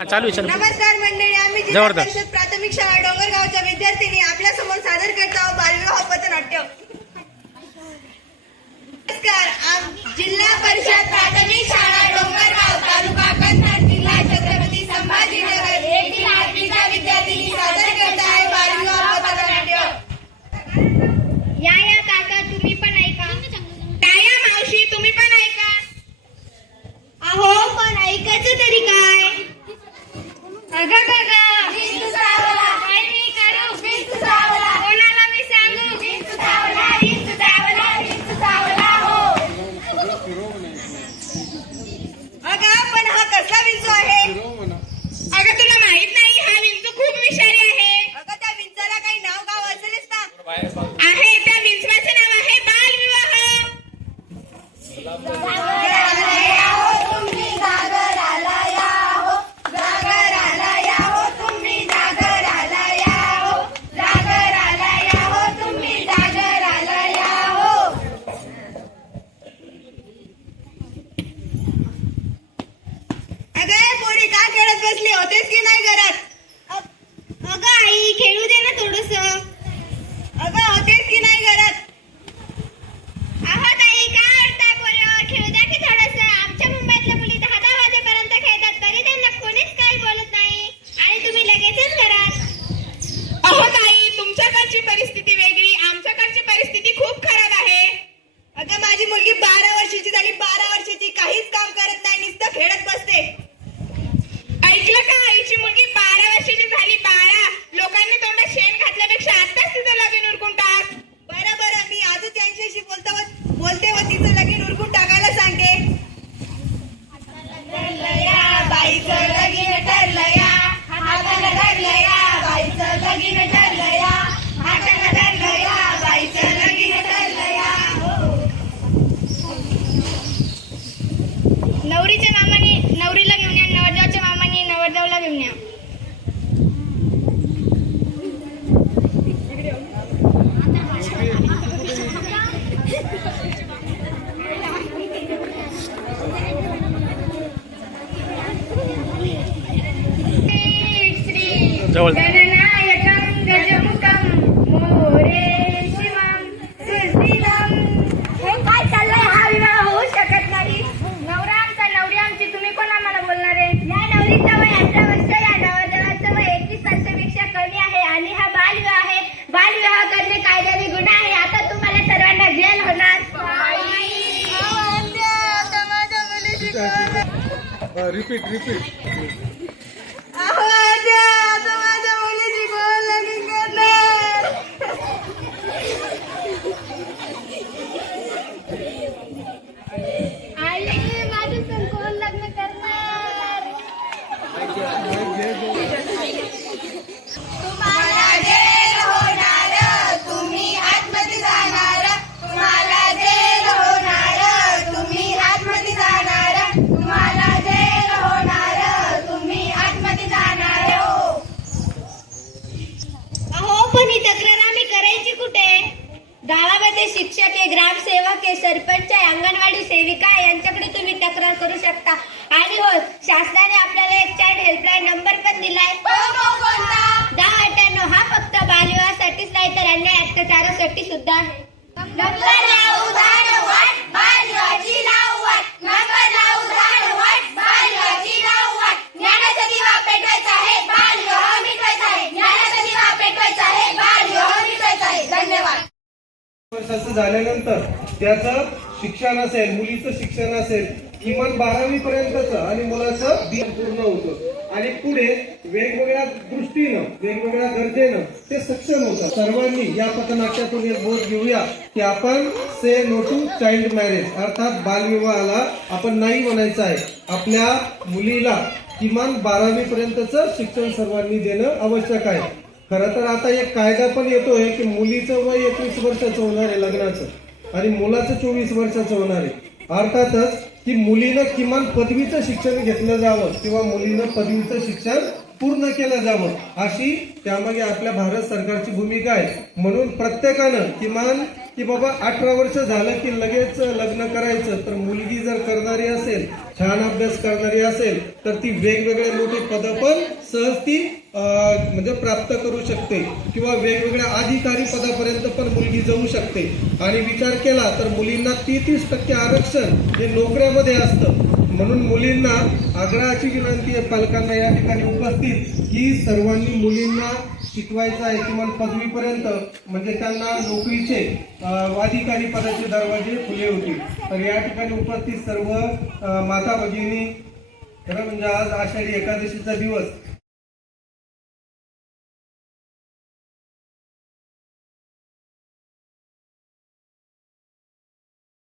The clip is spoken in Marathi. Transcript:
चालू आहे. नमस्कार मंडळी, आम्ही जिल्हा परिषद प्राथमिक शाळा डोंगरगावच्या विद्यार्थिनी आपल्या समोर सादर करत आहोत बालविवाह पथनाट्य. नमस्कार, जिल्हा परिषद प्राथमिक शाळा डोंगरगाव तालुका कन्नड जिल्हा छत्रपती संभाजीनगर येथील 8वीच्या विद्यार्थिनी सादर करत आहे बालविवाह पथनाट्य. या काका तुम्ही पण ऐका. या मावशी तुम्ही पण ऐका. अहो पण ऐकायचं तरी काय. अगं काय मी करू. कोणाला मी सांगू. अगं पण हा कसला विंचू आहे. अगं तुला माहित नाही हा विंचू खूप विषारी आहे. अगं त्या विंचाला काही नाव गाव असेलच ना. आहे त्या विंचवाचं नाव आहे बालविवाह. बसले होतेस की नाही घरात. अगं आई खेळू दे ना थोडस. अगं होतेस की नाही घरात. अहो ताई काय अडताय पोरावर. खेळू द्या की थोडस. आमच्या मुंबईतल्या मुली 10 वाजेपर्यंत खेळतात तरी त्यांना कोणीच काही बोलत नाही आणि तुम्ही लगेचच घरात. अहो ताई, तुमच्याकडची परिस्थिती वेगळी, आमच्याकडची परिस्थिती खूप खराब आहे. अगं माझी मुलगी 12 वर्षाची झाली. 12 वर्षाची काहीच काम करत नाही, नुसतं खेळत बसते. ऐकलं का, आईची मुलगी 12 वर्षाची झाली. 12. लोकांनी तोंडात शेण घातल्यापेक्षा आताच तिचं लगीन उरकून टाक. बरं मी आजच त्यांच्याशी बोलते व तिचं लगीन उरकून टाकायला सांगते. बाईचं लगीन ठरलं या, हाताला धरलं या, बाईचं लगीन ठरलं या, हाताला धरलं या, बाईचं लगीन ठरलं या. नवरीच्या मामाने नवरीला घेऊन या. नवरदेवाच्या मामाने नवरदेवाला घेऊन या. जवळ गणनायकं गजमुखं मोरेशिवं सुस्थिरं. हे काय चाललंय. हा विवाह होऊ शकत नाही. नवरा आमचा नवरी आमची. तुम्ही कोण आम्हाला बोलणार आहे. या नवरीचं वय 18 वर्ष, या नवरदेवाचं वय 21 वर्षापेक्षा कमी आहे आणि हा बालविवाह आहे. बालविवाह करणे कायद्याने गुन्हा आहे. आता तुम्हाला सर्वांना जेल होणार. रिपीट माझ्या मुलीची कोण लगीन करणार. आई माझं पण कोण लग्न करणार. तुम्हाला जेल होणार, तुम्ही आतमध्ये जाणार. तुम्हाला जेल होणार, तुम्ही आतमध्ये जाणार. तुम्हाला जेल होणार, तुम्ही आतमध्ये जाणार. अहो पण ही तक्रार आम्ही करायची कुठे. गावामध्ये शिक्षक आहे, ग्रामसेवक आहे, सरपंच आहे, अंगणवाडी सेविका आहे, यांच्याकडे तुम्ही तक्रार करू शकता. आणि हो, शासनाने आपल्याला एक चाइल्ड हेल्पलाईन नंबर पण दिलाय. 1098. हा फक्त बालविवाहासाठीच नाही तर अन्याय अत्याचारासाठी सुद्धा आहे. धन्यवाद. वर्षाचं झाल्यानंतर त्याचं शिक्षण असेल, मुलीचं शिक्षण असेल किमान 12वी पर्यंतचं आणि मुलाचं बी पूर्ण होतं आणि पुढे वेगवेगळ्या दृष्टीनं वेगवेगळ्या गरजेनं ते सक्षम होतं. सर्वांनी या पथनाट्यातून एक बोध घेऊया की आपण से नो टू चाइल्ड मॅरेज अर्थात बालविवाहाला आपण नाही म्हणायचं आहे. आपल्या मुलीला किमान 12वी पर्यंतचं शिक्षण सर्वांनी देणं आवश्यक आहे. खरं तर आता एक कायदा पण येतोय की मुलीचं वय 21 वर्षाचं होणार आहे लग्नाचं आणि मुलाचं 24 वर्षाचं होणार आहे. अर्थातच की मुलीनं किमान पदवीचं शिक्षण घेतलं जावं किंवा मुलीनं पदवीचं शिक्षण पूर्ण केलं जावं अशी त्यामागे आपल्या भारत सरकारची भूमिका आहे. म्हणून प्रत्येकानं किमान की बाबा 18 वर्ष झालं की लगेच लग्न करायचं, तर मुलगी जर करणारी असेल, छान अभ्यास करणारी असेल, तर ती वेगवेगळे मोठी पदं पण सहज ती म्हणजे प्राप्त करू शकते किंवा वेगवेगळ्या अधिकारी पदापर्यंत पण मुलगी जाऊ शकते. आणि विचार केला तर मुलींना 30% आरक्षण हे नोकऱ्यामध्ये असतं. म्हणून मुलींना आग्रहाची विनंती आहे पालकांना या ठिकाणी उपस्थित की सर्वांनी मुलींना शिकवायचं आहे किमान पदवीपर्यंत, म्हणजे त्यांना नोकरीचे अधिकारी पदाचे दरवाजे खुले होतील. तर या ठिकाणी उपस्थित सर्व माता भगिनी, खरं म्हणजे आज आषाढी एकादशीचा दिवस